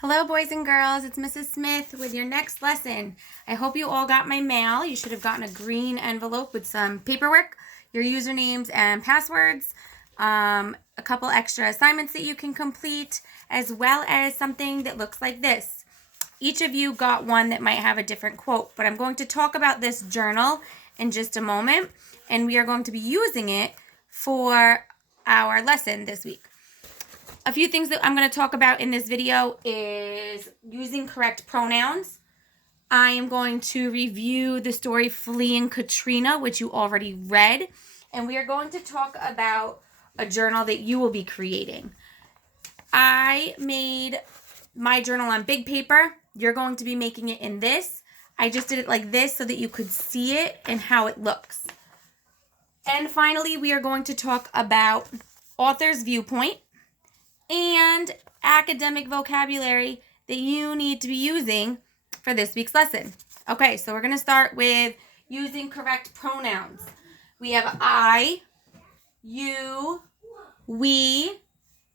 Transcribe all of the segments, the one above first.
Hello, boys and girls. It's Mrs. Smith with your next lesson. I hope you all got my mail. You should have gotten a green envelope with some paperwork, your usernames and passwords, a couple extra assignments that you can complete, as well as something that looks like this. Each of you got one that might have a different quote, but I'm going to talk about this journal in just a moment, and we are going to be using it for our lesson this week. A few things that I'm going to talk about in this video is using correct pronouns. I am going to review the story Fleeing Katrina, which you already read. And we are going to talk about a journal that you will be creating. I made my journal on big paper. You're going to be making it in this. I just did it like this so that you could see it and how it looks. And finally, we are going to talk about author's viewpoint and academic vocabulary that you need to be using for this week's lesson. Okay, so we're going to start with using correct pronouns. We have I, you, we,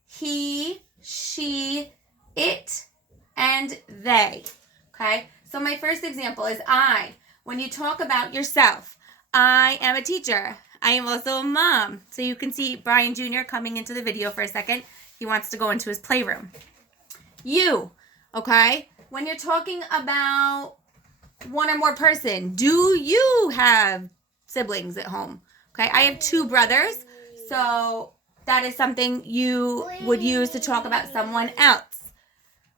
he, she, it, and they. Okay, so my first example is I. When you talk about yourself, I am a teacher. I am also a mom. So you can see Brian Jr. coming into the video for a second. He wants to go into his playroom. You, okay? When you're talking about one or more person, do you have siblings at home? Okay, I have two brothers, so that is something you would use to talk about someone else.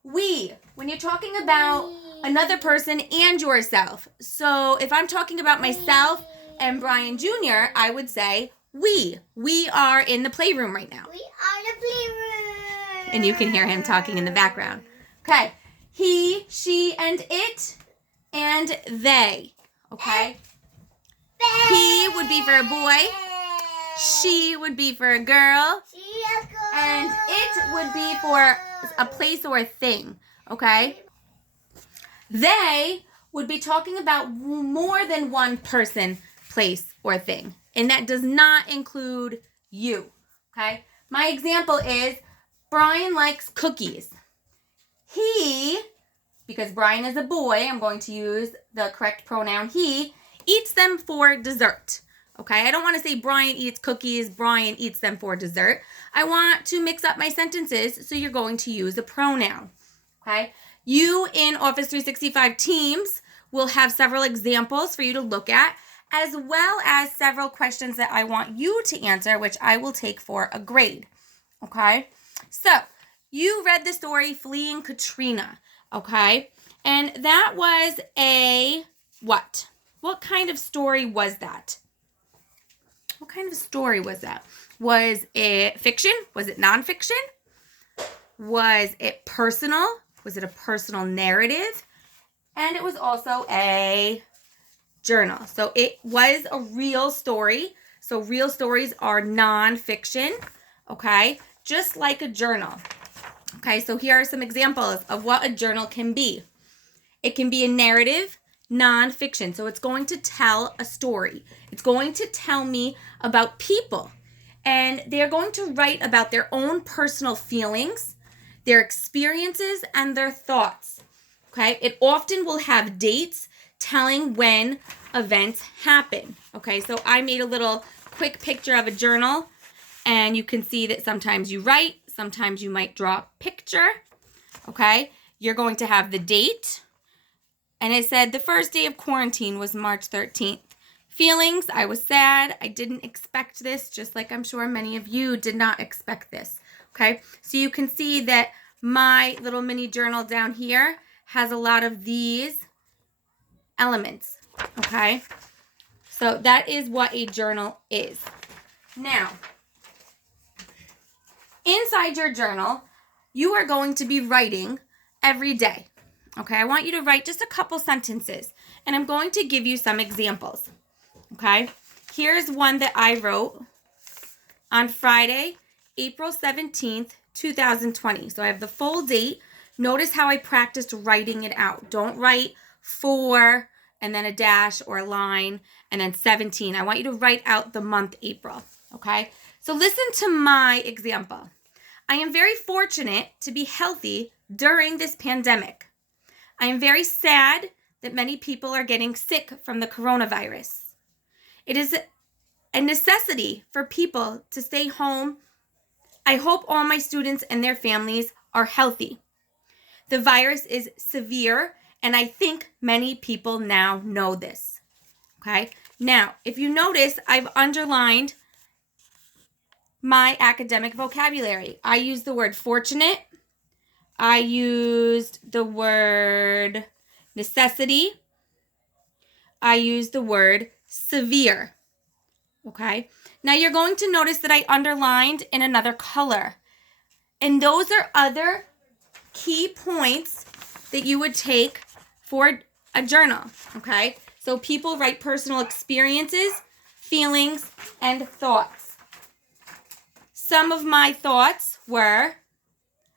We, when you're talking about another person and yourself. So if I'm talking about myself and Brian Jr., I would say we. We are in the playroom right now. We are the playroom. And you can hear him talking in the background. Okay. He, she, and it, and they. Okay. He would be for a boy. She would be for a girl. And it would be for a place or a thing. Okay. They would be talking about more than one person, place, or thing. And that does not include you. Okay. My example is Brian likes cookies. He, because Brian is a boy, I'm going to use the correct pronoun he, eats them for dessert. Okay, I don't want to say Brian eats cookies, Brian eats them for dessert. I want to mix up my sentences, so you're going to use a pronoun. Okay, you in Office 365 Teams will have several examples for you to look at, as well as several questions that I want you to answer, which I will take for a grade. Okay, so you read the story Fleeing Katrina, okay? And that was a what? What kind of story was that? What kind of story was that? Was it fiction? Was it nonfiction? Was it personal? Was it a personal narrative? And it was also a journal. So it was a real story. So real stories are nonfiction, okay? Just like a journal. Okay, so here are some examples of what a journal can be. It can be a narrative, nonfiction. So it's going to tell a story. It's going to tell me about people. And they're going to write about their own personal feelings, their experiences, and their thoughts. Okay, it often will have dates telling when events happen. Okay, so I made a little quick picture of a journal. And you can see that sometimes you write, sometimes you might draw a picture, okay? You're going to have the date. And it said the first day of quarantine was March 13th. Feelings, I was sad. I didn't expect this, just like I'm sure many of you did not expect this, okay? So you can see that my little mini journal down here has a lot of these elements, okay? So that is what a journal is. Now, inside your journal, you are going to be writing every day. Okay, I want you to write just a couple sentences, and I'm going to give you some examples. Okay, here's one that I wrote on Friday, April 17th, 2020. So I have the full date. Notice how I practiced writing it out. Don't write 4 and then a dash or a line and then 17. I want you to write out the month April. Okay, so listen to my example. I am very fortunate to be healthy during this pandemic. I am very sad that many people are getting sick from the coronavirus. It is a necessity for people to stay home. I hope all my students and their families are healthy. The virus is severe, and I think many people now know this. Okay? Now, if you notice, I've underlined my academic vocabulary. I used the word fortunate. I used the word necessity. I used the word severe. Okay? Now you're going to notice that I underlined in another color. And those are other key points that you would take for a journal. Okay? So people write personal experiences, feelings, and thoughts. Some of my thoughts were,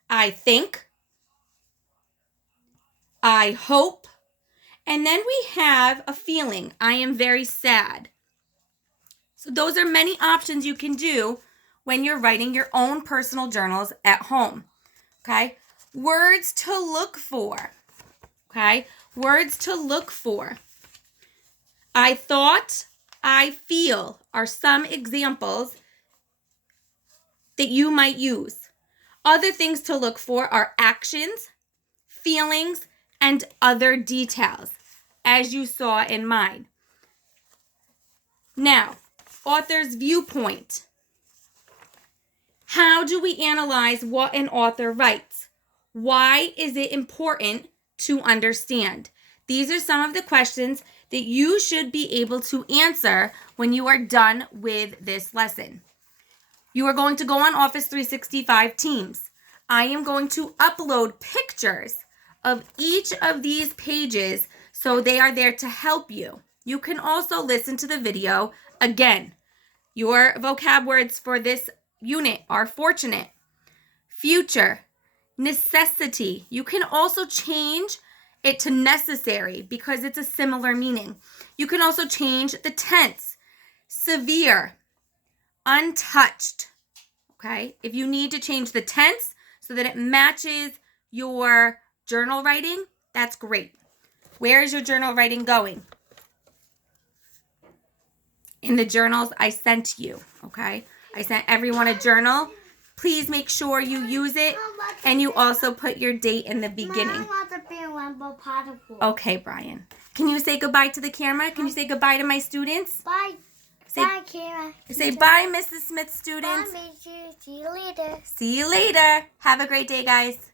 I think, I hope, and then we have a feeling. I am very sad. So those are many options you can do when you're writing your own personal journals at home. Okay? Words to look for. Okay? Words to look for. I thought, I feel are some examples that you might use. Other things to look for are actions, feelings, and other details, as you saw in mine. Now, author's viewpoint. How do we analyze what an author writes? Why is it important to understand? These are some of the questions that you should be able to answer when you are done with this lesson. You are going to go on Office 365 Teams. I am going to upload pictures of each of these pages so they are there to help you. You can also listen to the video again. Your vocab words for this unit are fortunate, future, necessity. You can also change it to necessary because it's a similar meaning. You can also change the tense, severe, untouched. Okay? If you need to change the tense so that it matches your journal writing, that's great. Where is your journal writing going? In the journals I sent you, okay? I sent everyone a journal. Please make sure you use it, and you also put your date in the beginning. Okay, Brian. Can you say goodbye to the camera? Can you say goodbye to my students? Bye. Bye, Kara. Say bye, Mrs. Smith students. Bye, Mrs. See you later. See you later. Have a great day, guys.